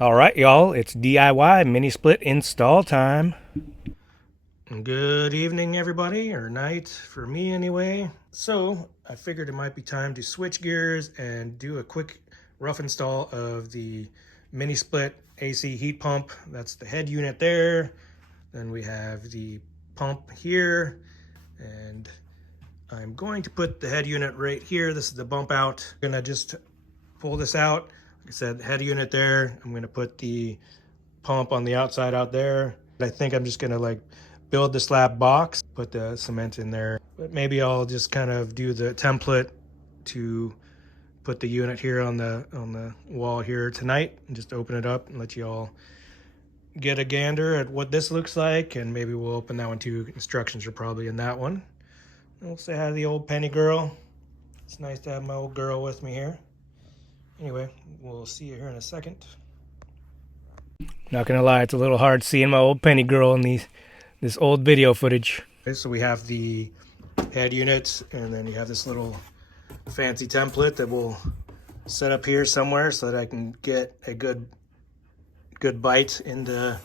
All right, y'all, it's DIY mini split install time. Good evening, everybody, or night for me anyway. So I figured it might be time to switch gears and do a quick rough install of the mini split AC heat pump. That's the head unit there. Then we have the pump here, and I'm going to put the head unit right here. This is the bump out. I'm gonna just pull this out. Like I said, the head unit there. I'm gonna put the pump on the outside out there. I think I'm just gonna like build the slab box, put the cement in there. But maybe I'll just kind of do the template to put the unit here on the wall here tonight and just open it up and let you all get a gander at what this looks like. And maybe we'll open that one too. Instructions are probably in that one. We'll say hi to the old Penny girl. It's nice to have my old girl with me here. Anyway, we'll see you here in a second. Not gonna lie, it's a little hard seeing my old Penny girl in this old video footage. Okay, so we have the head unit, and then you have this little fancy template that we'll set up here somewhere so that I can get a good bite into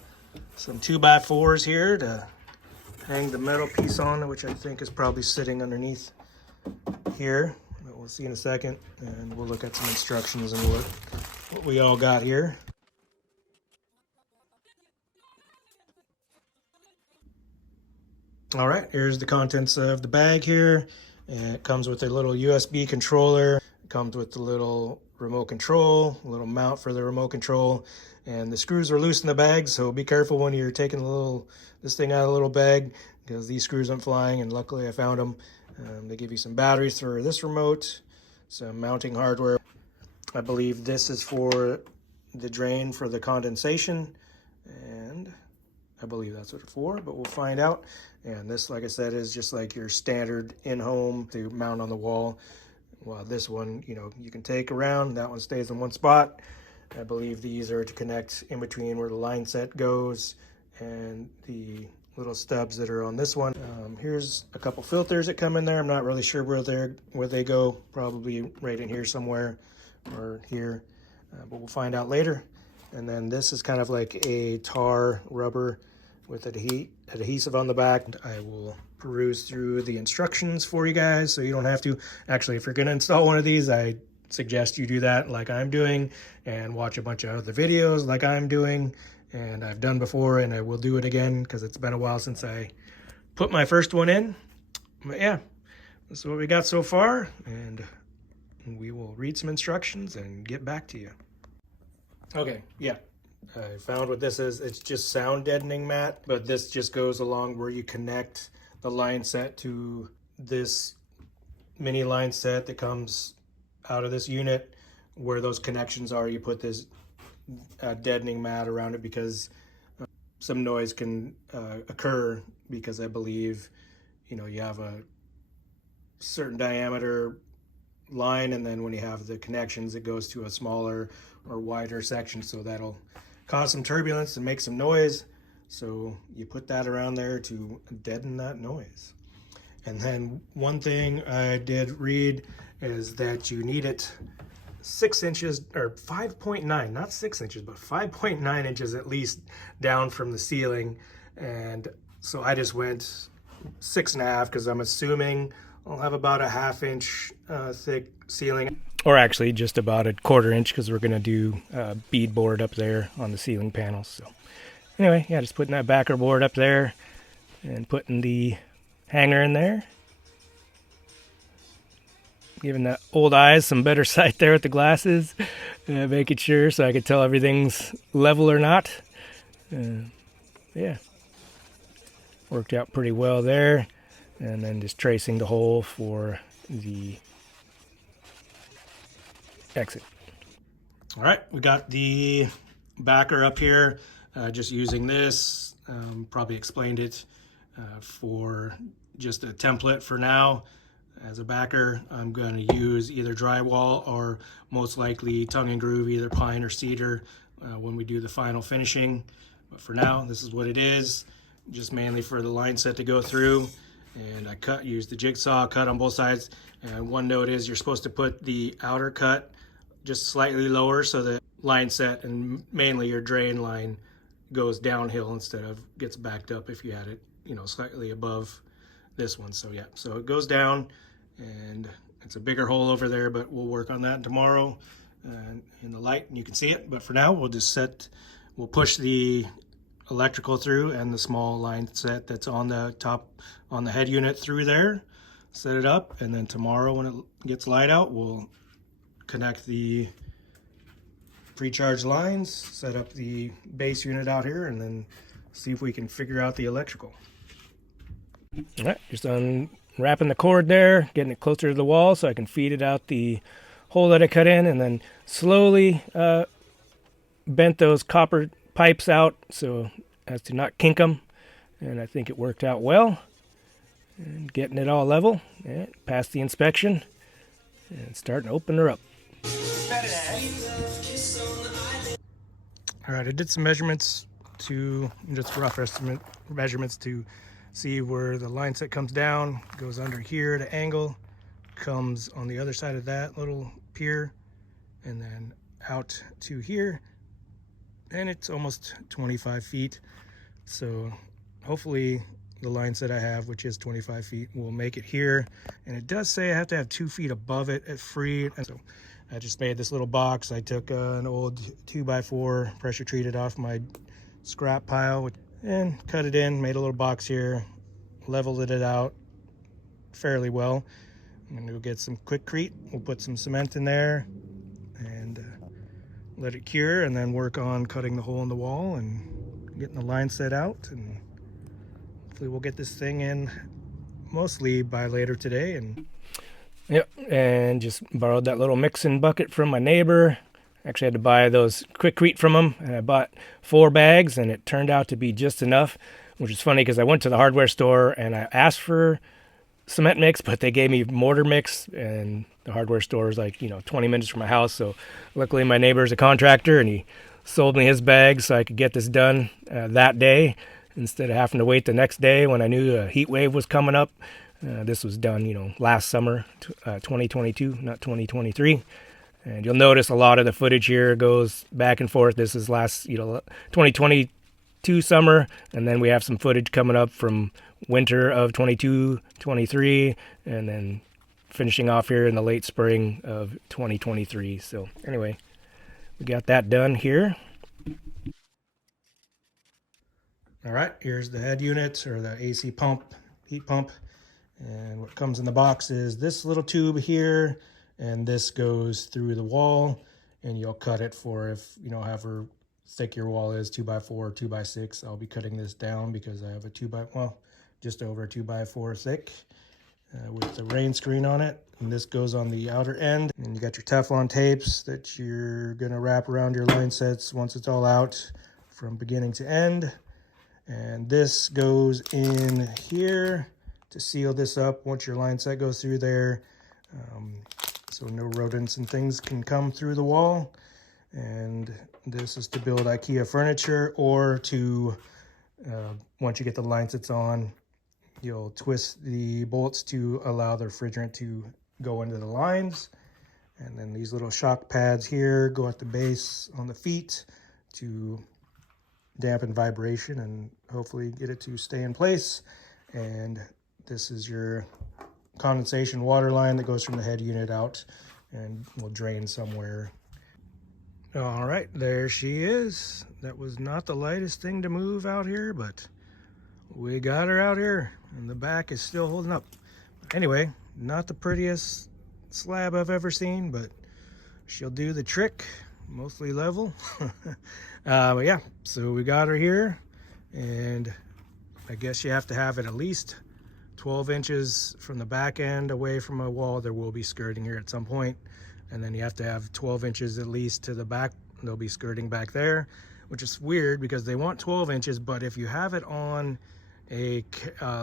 some 2x4s here to hang the metal piece on, which I think is probably sitting underneath here. But we'll see in a second, and we'll look at some instructions and what we all got here. All right, here's the contents of the bag here. And it comes with a little USB controller. It comes with the little remote control, a little mount for the remote control. And the screws are loose in the bag, so be careful when you're taking this thing out of the little bag, because these screws aren't flying, and luckily I found them. They give you some batteries for this remote, some mounting hardware. I believe this is for the drain for the condensation, and I believe that's what it's for, but we'll find out. And this, like I said, is just like your standard in-home to mount on the wall. Well, this one, you can take around. That one stays in one spot. I believe these are to connect in between where the line set goes and the little stubs that are on this one. Here's a couple filters that come in there. I'm not really sure where they go. Probably right in here somewhere or here, but we'll find out later. And then this is kind of like a tar rubber with adhesive on the back. I will peruse through the instructions for you guys so you don't have to. Actually, if you're going to install one of these, I suggest you do that like I'm doing and watch a bunch of other videos like I'm doing, and I've done before, and I will do it again because it's been a while since I put my first one in. But yeah, this is what we got so far, and we will read some instructions and get back to you. Okay, yeah, I found what this is. It's just sound deadening mat, but this just goes along where you connect the line set to this mini line set that comes out of this unit. Where those connections are, you put this deadening mat around it, because some noise can occur, because I believe you have a certain diameter line, and then when you have the connections, it goes to a smaller or wider section, so that'll cause some turbulence and make some noise. So you put that around there to deaden that noise. And then one thing I did read is that you need it 6 inches, or 5.9, not 6 inches, but 5.9 inches at least down from the ceiling. And so I just went 6.5, because I'm assuming I'll have about a 1/2 inch thick ceiling. Or actually just about a 1/4 inch, because we're going to do beadboard up there on the ceiling panels. So anyway, yeah, just putting that backer board up there and putting the hanger in there. Giving the old eyes some better sight there with the glasses. Making sure so I could tell everything's level or not. Yeah. Worked out pretty well there. And then just tracing the hole for the exit. All right, we got the backer up here. Just using this, probably explained it for just a template for now. As a backer, I'm going to use either drywall or most likely tongue and groove, either pine or cedar, when we do the final finishing. But for now, this is what it is, just mainly for the line set to go through. And I used the jigsaw, cut on both sides. And one note is you're supposed to put the outer cut just slightly lower so that line set, and mainly your drain line goes downhill instead of gets backed up if you had it, you know, slightly above this one. So yeah, so it goes down, and it's a bigger hole over there, but we'll work on that tomorrow in the light and you can see it. But for now, we'll push the electrical through and the small line set that's on the top on the head unit through there, set it up, and then tomorrow when it gets light out, we'll connect the pre-charged lines, set up the base unit out here, and then see if we can figure out the electrical. All right, just unwrapping the cord there, getting it closer to the wall so I can feed it out the hole that I cut in, and then slowly bent those copper pipes out so as to not kink them, and I think it worked out well. And getting it all level, and pass the inspection, and starting to open her up. All right, I did some measurements just rough estimate measurements to see where the line set comes down, goes under here at an angle, comes on the other side of that little pier, and then out to here, and it's almost 25 feet. So hopefully the line set I have, which is 25 feet, will make it here. And it does say I have to have 2 feet above it at free. And so I just made this little box. I took an old 2x4 pressure treated off my scrap pile and cut it in, made a little box here, leveled it out fairly well. I'm gonna go get some Quikrete. We'll put some cement in there and let it cure, and then work on cutting the hole in the wall and getting the line set out, and hopefully we'll get this thing in mostly by later today. And yep, and just borrowed that little mixing bucket from my neighbor. Actually had to buy those Quikrete from him, and I bought 4 bags, and it turned out to be just enough, which is funny because I went to the hardware store and I asked for cement mix, but they gave me mortar mix, and the hardware store is like, 20 minutes from my house. So luckily my neighbor is a contractor, and he sold me his bags so I could get this done that day instead of having to wait the next day when I knew a heat wave was coming up. This was done, last summer, 2022, not 2023. And you'll notice a lot of the footage here goes back and forth. This is last, 2022 summer, and then we have some footage coming up from winter of 22, 23, and then finishing off here in the late spring of 2023. So anyway, we got that done here. All right, here's the head unit, or the AC pump, heat pump. And what comes in the box is this little tube here, and this goes through the wall, and you'll cut it for, if however thick your wall is, 2x4 or 2x6. I'll be cutting this down because I have a just over 2x4 thick with the rain screen on it. And this goes on the outer end, and you got your Teflon tapes that you're gonna wrap around your line sets once it's all out from beginning to end. And this goes in here to seal this up once your line set goes through there, so no rodents and things can come through the wall. And this is to build IKEA furniture, or to once you get the line sets on, you'll twist the bolts to allow the refrigerant to go into the lines. And then these little shock pads here go at the base on the feet to dampen vibration and hopefully get it to stay in place. And this is your condensation water line that goes from the head unit out and will drain somewhere. All right, there she is. That was not the lightest thing to move out here, but we got her out here, and the back is still holding up. Anyway, not the prettiest slab I've ever seen, but she'll do the trick, mostly level. But yeah, so we got her here, and I guess you have to have it at least 12 inches from the back end away from a wall. There will be skirting here at some point, and then you have to have 12 inches at least to the back. There'll be skirting back there, which is weird because they want 12 inches, but if you have it on a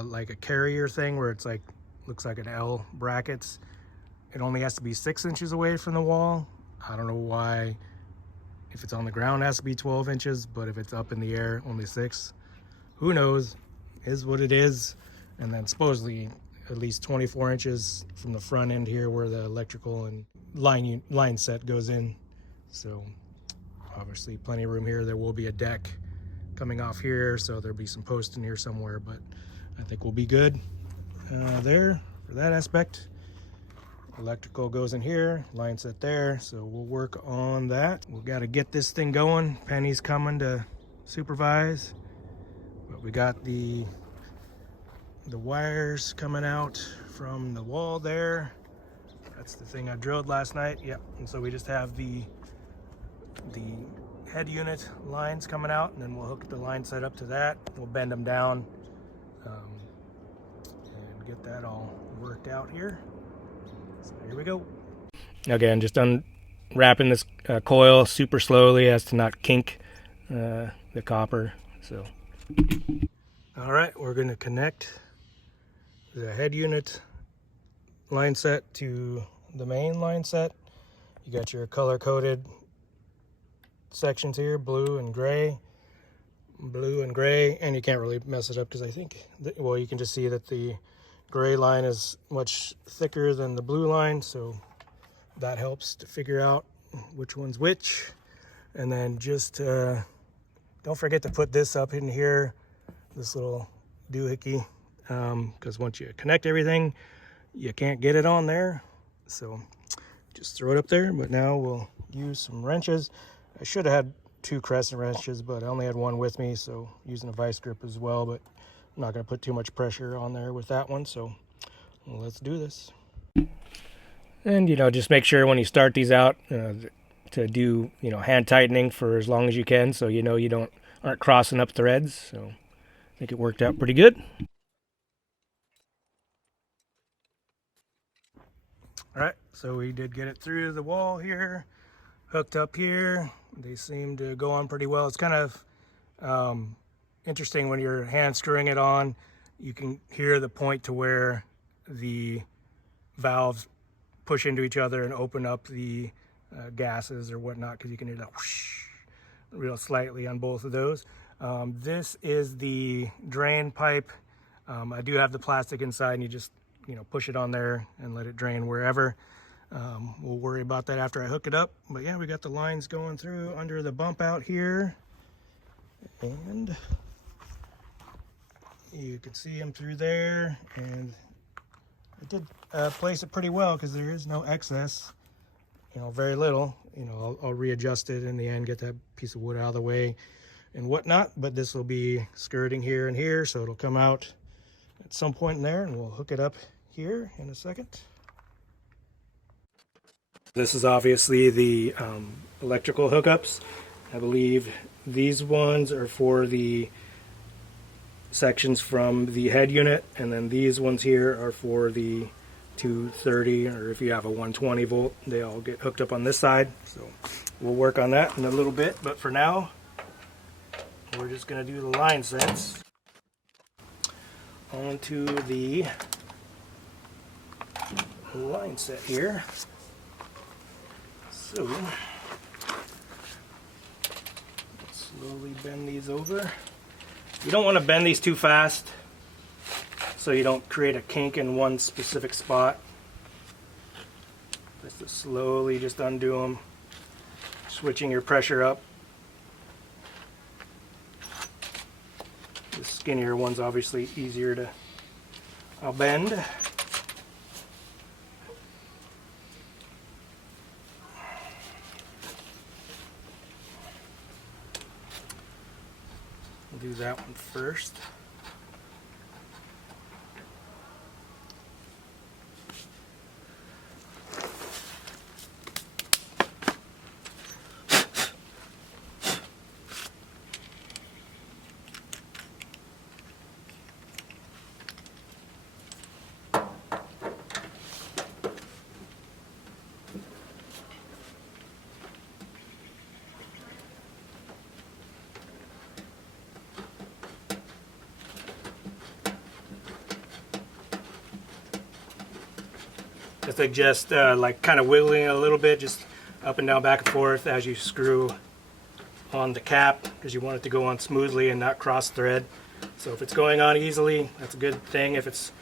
like a carrier thing where it's like, looks like an L brackets, it only has to be 6 inches away from the wall. I don't know why, if it's on the ground it has to be 12 inches, but if it's up in the air, only 6. Who knows, is what it is. And then supposedly at least 24 inches from the front end here where the electrical and line set goes in. So obviously plenty of room here. There will be a deck coming off here, so there'll be some posts in here somewhere, but I think we'll be good there for that aspect. Electrical goes in here, line set there, so we'll work on that. We've got to get this thing going. Penny's coming to supervise, but we got the wires coming out from the wall there. That's the thing I drilled last night. Yep. And so we just have the head unit lines coming out, and then we'll hook the line set up to that. We'll bend them down and get that all worked out here. So here we go. Again, just unwrapping this coil super slowly as to not kink the copper. So, all right, we're going to connect the head unit line set to the main line set. You got your color coded sections here, blue and gray, and you can't really mess it up because I think well, you can just see that the gray line is much thicker than the blue line, so that helps to figure out which one's which. And then just don't forget to put this up in here, this little doohickey, because once you connect everything, you can't get it on there, so just throw it up there. But now we'll use some wrenches. I should have had 2 crescent wrenches, but I only had one with me, so using a vice grip as well, but I'm not going to put too much pressure on there with that one, so let's do this. And just make sure when you start these out to do hand tightening for as long as you can, so you aren't crossing up threads. So I think it worked out pretty good. All right, so we did get it through the wall here, hooked up here. They seem to go on pretty well. It's kind of interesting when you're hand screwing it on. You can hear the point to where the valves push into each other and open up the gases or whatnot, because you can hear that whoosh real slightly on both of those. This is the drain pipe. I do have the plastic inside, and you just push it on there and let it drain wherever. We'll worry about that after I hook it up. But yeah, we got the lines going through under the bump out here, and you can see them through there. And I did place it pretty well because there is no excess, very little. I'll readjust it in the end, get that piece of wood out of the way and whatnot. But this will be skirting here and here, so it'll come out at some point in there, and we'll hook it up here in a second. This is obviously the electrical hookups. I believe these ones are for the sections from the head unit, and then these ones here are for the 230, or if you have a 120 volt, they all get hooked up on this side. So we'll work on that in a little bit, but for now we're just going to do the line sets onto the line set here. So slowly bend these over. You don't want to bend these too fast so you don't create a kink in one specific spot. Just to slowly just undo them, switching your pressure up. The skinnier one's obviously easier to bend. We'll do that one first. I suggest like kind of wiggling it a little bit, just up and down, back and forth as you screw on the cap, because you want it to go on smoothly and not cross thread. So if it's going on easily, that's a good thing. If it's,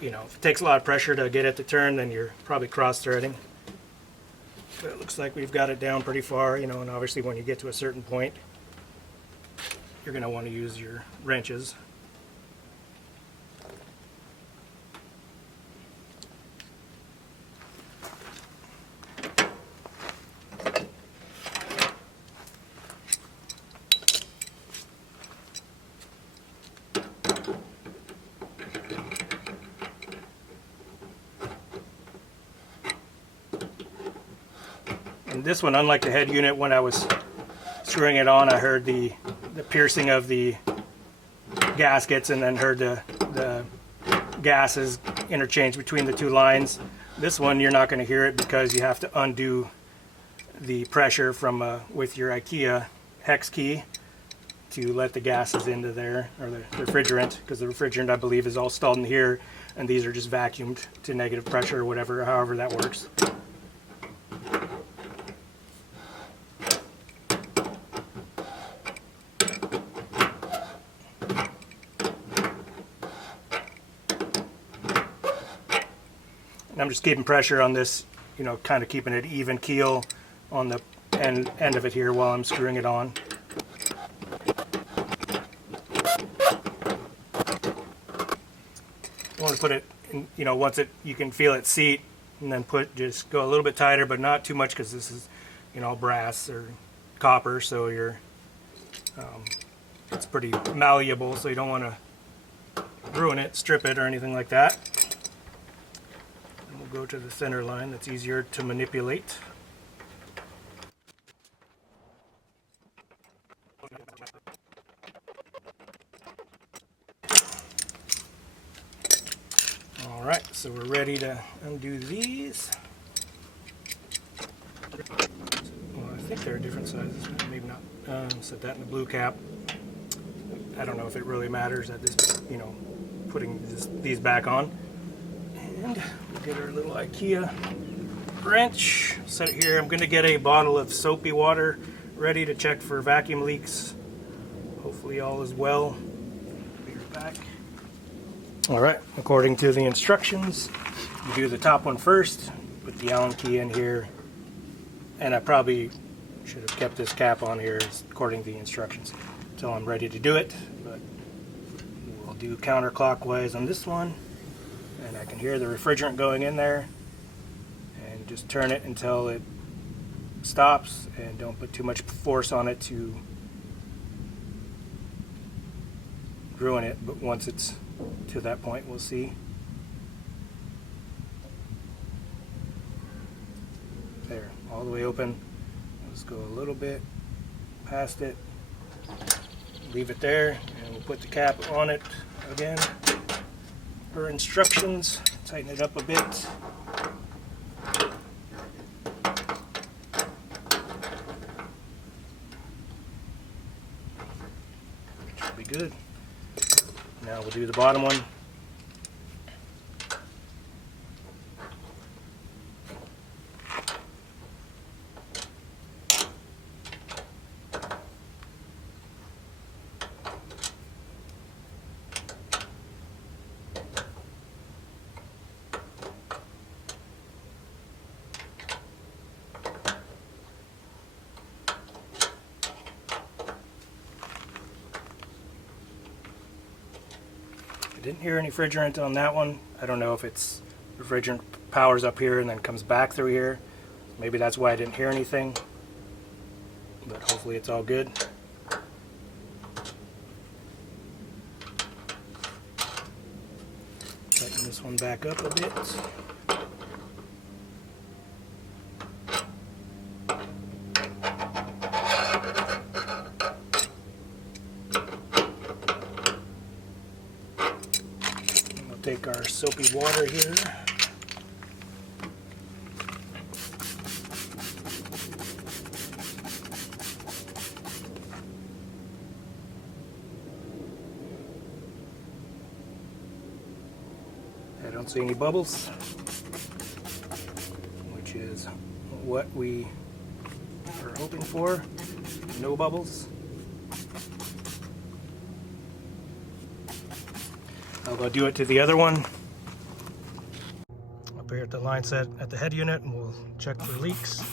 if it takes a lot of pressure to get it to turn, then you're probably cross threading. But it looks like we've got it down pretty far, you know, and obviously when you get to a certain point, you're going to want to use your wrenches. And this one, unlike the head unit, when I was screwing it on, I heard the piercing of the gaskets and then heard the gases interchange between the two lines. This one, you're not going to hear it because you have to undo the pressure from with your IKEA hex key to let the gases into there, or the refrigerant, because the refrigerant, I believe, is all stalled in here, and these are just vacuumed to negative pressure or whatever, however that works. And I'm just keeping pressure on this, you know, kind of keeping it even keel on the end of it here while I'm screwing it on. I want to put it in, you know, once you can feel it seat, and then just go a little bit tighter, but not too much, because this is, you know, brass or copper, so it's pretty malleable, so you don't want to ruin it, strip it, or anything like that. And we'll go to the center line. That's easier to manipulate. Alright, so we're ready to undo these. Well, I think they're different sizes, maybe not. Set that in the blue cap. I don't know if it really matters at this, you know, putting these back on. And we'll get our little IKEA wrench, set it here. I'm going to get a bottle of soapy water ready to check for vacuum leaks. Hopefully all is well. Be right back. Alright, according to the instructions, you do the top one first, put the Allen key in here, and I probably should have kept this cap on here according to the instructions until I'm ready to do it, but we'll do counterclockwise on this one, and I can hear the refrigerant going in there, and just turn it until it stops, and don't put too much force on it to ruin it, but once it's to that point, we'll see. There, all the way open. Let's go a little bit past it, leave it there, and we'll put the cap on it again per instructions. Tighten it up a bit. Should be good. Now we'll do the bottom one. Didn't hear any refrigerant on that one. I don't know if it's refrigerant powers up here and then comes back through here. Maybe that's why I didn't hear anything, but hopefully it's all good. Tighten this one back up a bit. Take our soapy water here. I don't see any bubbles, which is what we are hoping for. No bubbles. I'll go do it to the other one. Up here at the line set at the head unit, and we'll check for leaks.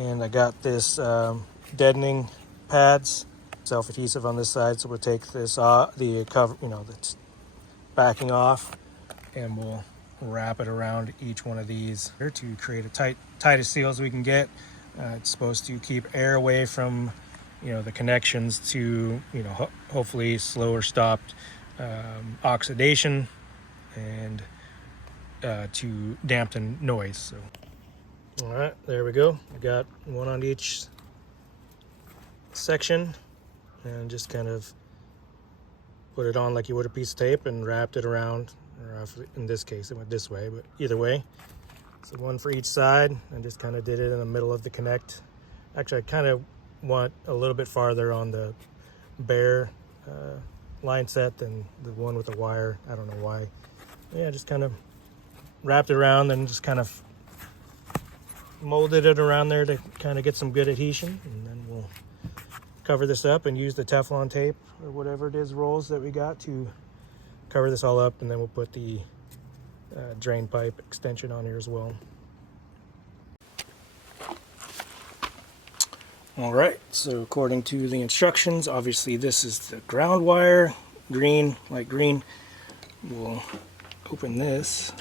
And I got this deadening pads, self-adhesive on this side, so we'll take this the cover, that's backing off, and we'll wrap it around each one of these here to create a tightest seals we can get. It's supposed to keep air away from the connections to hopefully slow or stopped oxidation, and to dampen noise. So all right, there we go. We got one on each section, and just kind of put it on like you would a piece of tape and wrapped it around, or in this case it went this way, but either way. So one for each side, and just kind of did it in the middle of the connect. Actually, I kind of want a little bit farther on the bare line set than the one with the wire. I don't know why. Yeah, just kind of wrapped it around, then just kind of molded it around there to kind of get some good adhesion, and then we'll cover this up and use the Teflon tape or whatever it is, rolls that we got, to cover this all up, and then we'll put the drain pipe extension on here as well. All right, so according to the instructions, obviously this is the ground wire, green, light green. We'll open this,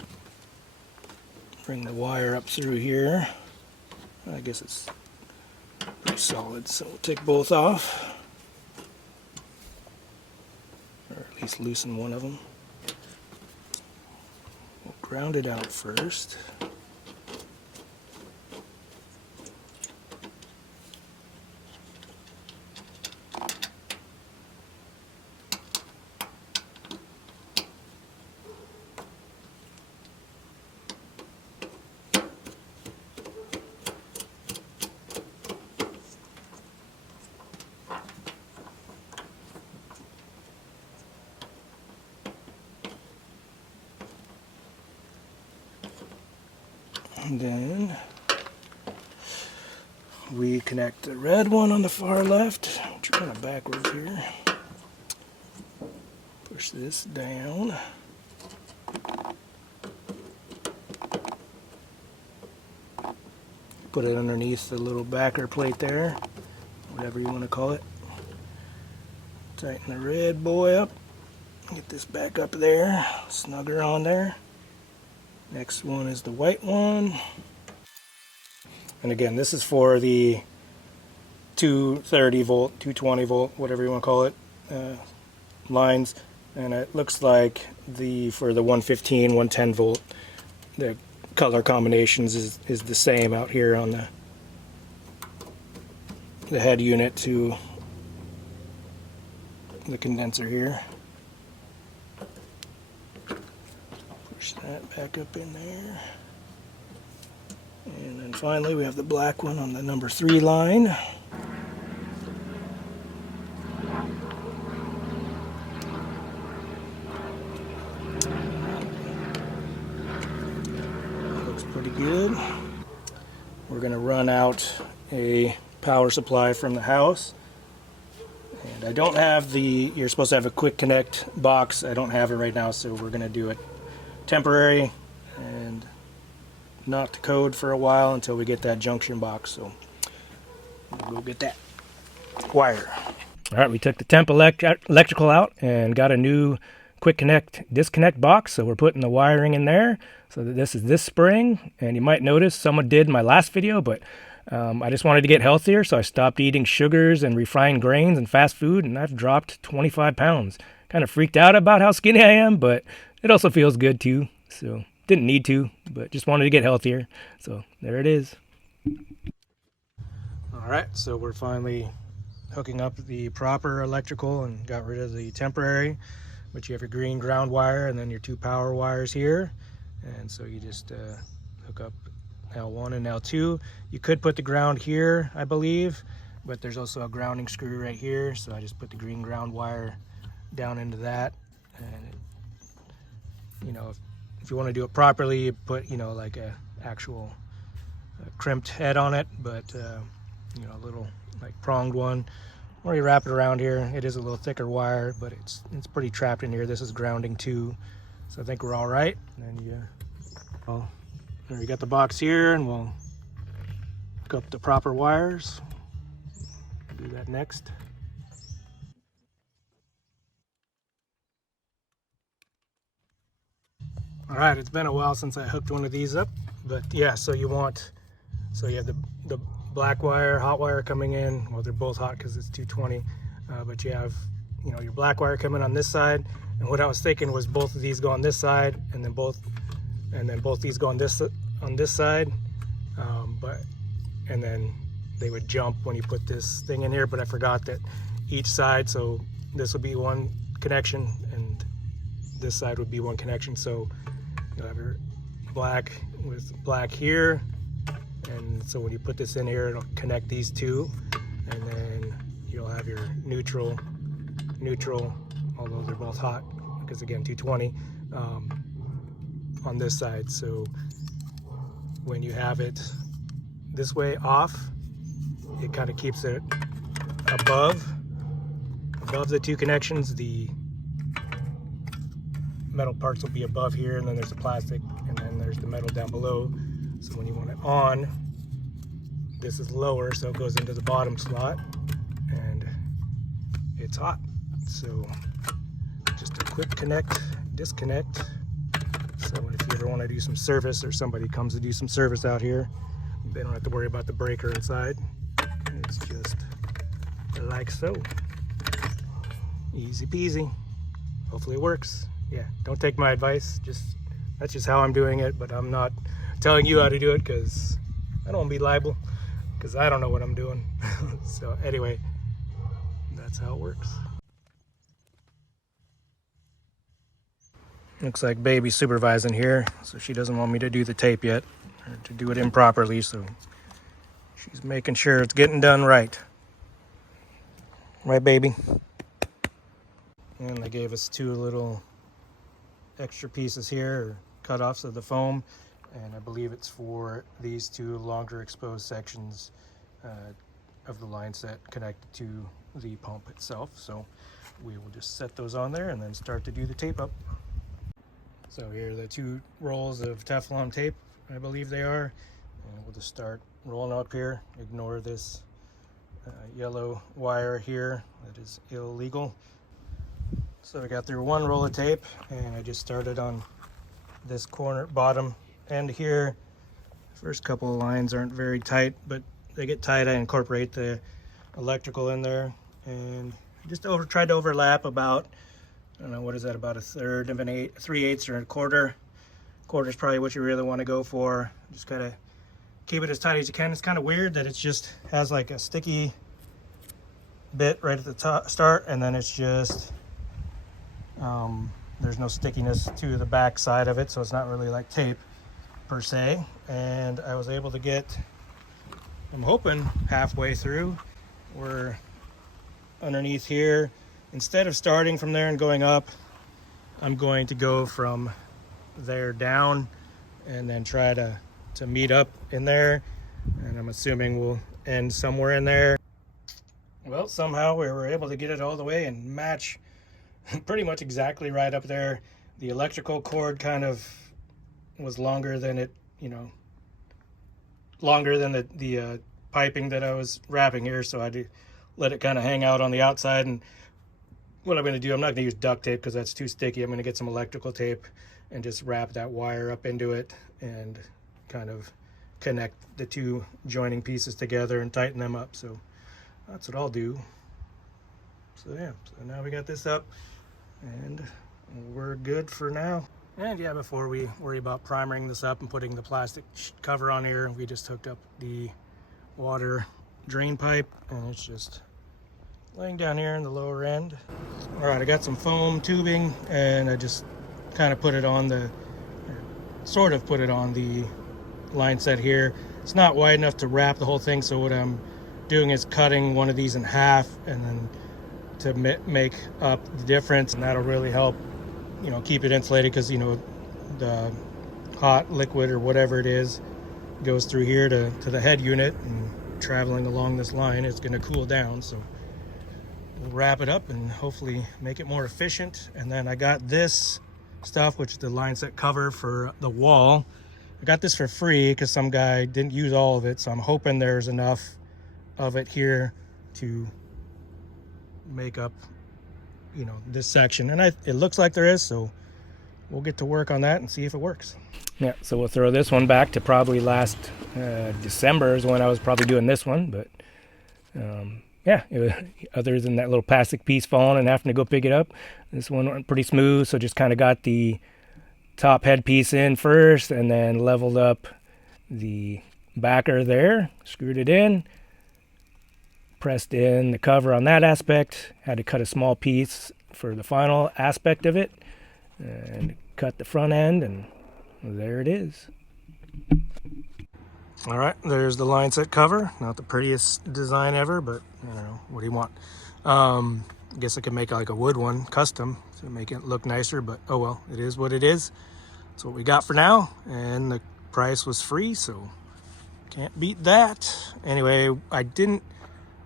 bring the wire up through here. I guess it's pretty solid, so we'll take both off, or at least loosen one of them. We'll ground it out first. And then we connect the red one on the far left, which are kind of backwards here. Push this down. Put it underneath the little backer plate there, whatever you want to call it. Tighten the red boy up. Get this back up there, snug her on there. Next one is the white one. And again, this is for the 230 volt, 220 volt, whatever you want to call it, lines. And it looks like for the 115, 110 volt, the color combinations is the same out here on the head unit to the condenser here. Push that back up in there. And then finally we have the black one on the number 3 line. Looks pretty good. We're going to run out a power supply from the house. And I don't have you're supposed to have a quick connect box. I don't have it right now, so we're going to do it temporary and not the code for a while until we get that junction box. So we'll go get that wire. All right, we took the temp electrical out and got a new quick connect disconnect box. So we're putting the wiring in there. So this is this spring, and you might notice someone did in my last video, but I just wanted to get healthier, so I stopped eating sugars and refined grains and fast food, and I've dropped 25 pounds. Kind of freaked out about how skinny I am, but it also feels good too. So didn't need to, but just wanted to get healthier. So there it is. All right, so we're finally hooking up the proper electrical and got rid of the temporary, but you have your green ground wire and then your 2 power wires here. And so you just hook up L1 and L2. You could put the ground here, I believe, but there's also a grounding screw right here. So I just put the green ground wire down into that. And if you want to do it properly, you put like a actual crimped head on it, but a little like pronged one, or you wrap it around here. It is a little thicker wire, but it's pretty trapped in here. This is grounding too, so I think we're all right. And then you got the box here, and we'll hook up the proper wires. Do that next. All right, it's been a while since I hooked one of these up, but yeah, so you have the black wire, hot wire coming in. Well, they're both hot because it's 220, but you have, you know, your black wire coming on this side. And what I was thinking was both of these go on this side, and then both these go on this side, and then they would jump when you put this thing in here. But I forgot that each side, so this would be one connection, and this side would be one connection. So you'll have your black with black here, and so when you put this in here, it'll connect these two, and then you'll have your neutral, although they're both hot because again 220 on this side. So when you have it this way off, it kind of keeps it above the two connections. The metal parts will be above here, and then there's the plastic, and then there's the metal down below. So when you want it on, this is lower, so it goes into the bottom slot, and it's hot. So just a quick connect, disconnect. So if you ever want to do some service, or somebody comes to do some service out here, they don't have to worry about the breaker inside. It's just like so. Easy peasy. Hopefully it works. Yeah, don't take my advice. That's just how I'm doing it, but I'm not telling you how to do it because I don't want to be liable, because I don't know what I'm doing. So anyway, that's how it works. Looks like baby's supervising here, so she doesn't want me to do the tape yet, or to do it improperly, so she's making sure it's getting done right. Right, baby? And they gave us two little extra pieces here, or cut-offs of the foam, and I believe it's for these two longer exposed sections of the line set connected to the pump itself. So we will just set those on there and then start to do the tape up. So here are the two rolls of Teflon tape, I believe they are, and we'll just start rolling up here. Ignore this yellow wire here, that is illegal. So we got through one roll of tape, and I just started on this corner bottom end here. First couple of lines aren't very tight, but they get tight. I incorporate the electrical in there, and just tried to overlap about, I don't know, what is that, about a third of an eighth, 3/8 or a quarter. Quarter is probably what you really want to go for. Just gotta keep it as tight as you can. It's kind of weird that it just has like a sticky bit right at the top start, and then it's just there's no stickiness to the back side of it, so it's not really like tape per se. And I was able to get, I'm hoping, halfway through. We're underneath here. Instead of starting from there and going up, I'm going to go from there down and then try to meet up in there, and I'm assuming we'll end somewhere in there. Well, somehow we were able to get it all the way and match pretty much exactly right up there. The electrical cord kind of was longer than it, longer than the piping that I was wrapping here, so I let it kind of hang out on the outside. And what I'm going to do, I'm not going to use duct tape because that's too sticky. I'm going to get some electrical tape and just wrap that wire up into it and kind of connect the two joining pieces together and tighten them up. So that's what I'll do. So yeah, so now we got this up and we're good for now. And yeah, before we worry about primering this up and putting the plastic cover on here, we just hooked up the water drain pipe, and it's just laying down here in the lower end. All right, I got some foam tubing, and I just kind of put it on the line set here. It's not wide enough to wrap the whole thing, so what I'm doing is cutting one of these in half, and then to make up the difference, and that'll really help, keep it insulated, because the hot liquid or whatever it is goes through here to the head unit, and traveling along this line it's going to cool down. So we'll wrap it up and hopefully make it more efficient. And then I got this stuff, which is the line set cover for the wall, I got this for free because some guy didn't use all of it, so I'm hoping there's enough of it here to make up, you know, this section. And it looks like there is, so we'll get to work on that and see if it works. Yeah, so we'll throw this one back to probably last December is when I was probably doing this one, but yeah, other than that little plastic piece falling and having to go pick it up, this one went pretty smooth. So just kind of got the top head piece in first and then leveled up the backer there, screwed it in, pressed in the cover on that aspect, had to cut a small piece for the final aspect of it, and cut the front end, and there it is. All right, there's the line set cover. Not the prettiest design ever, but I don't know, what do you want? I guess I could make like a wood one custom to make it look nicer, but oh well, it is what it is. That's what we got for now, and the price was free, so can't beat that. Anyway, I didn't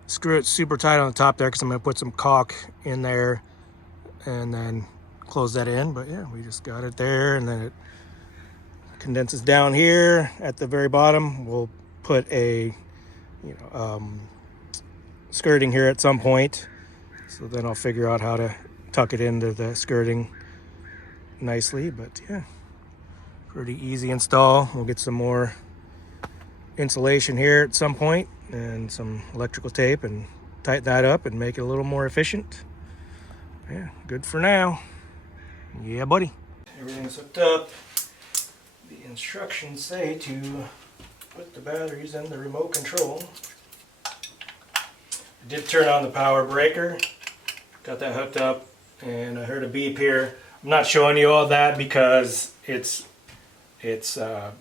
screw it super tight on the top there because I'm going to put some caulk in there and then close that in. But yeah, we just got it there, and then it condenses down here at the very bottom. We'll put a skirting here at some point, so then I'll figure out how to tuck it into the skirting nicely. But yeah, pretty easy install. We'll get some more insulation here at some point and some electrical tape and tighten that up and make it a little more efficient. Yeah, good for now. Yeah, buddy. Everything's hooked up. The instructions say to put the batteries in the remote control. I did turn on the power breaker, got that hooked up, and I heard a beep here. I'm not showing you all that because it's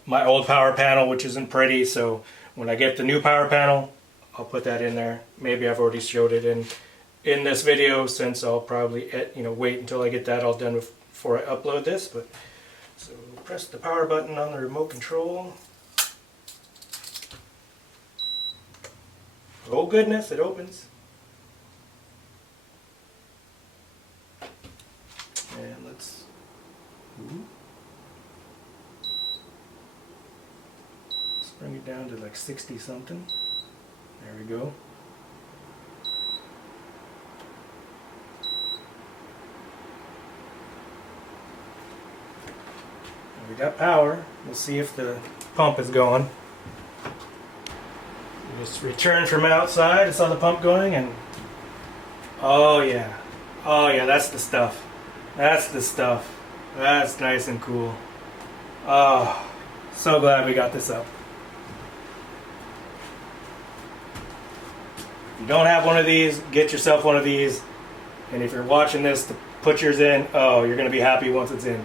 my old power panel, which isn't pretty, so when I get the new power panel, I'll put that in there. Maybe I've already showed it in this video, since I'll probably wait until I get that all done before I upload this. But so press the power button on the remote control. Oh goodness, it opens. And let's bring it down to like 60 something. There we go. And we got power. We'll see if the pump is going. We just returned from outside. I saw the pump going, and oh yeah, that's the stuff. That's the stuff. That's nice and cool. Oh, so glad we got this up. If you don't have one of these, get yourself one of these. And if you're watching this to put yours in, oh, you're going to be happy once it's in.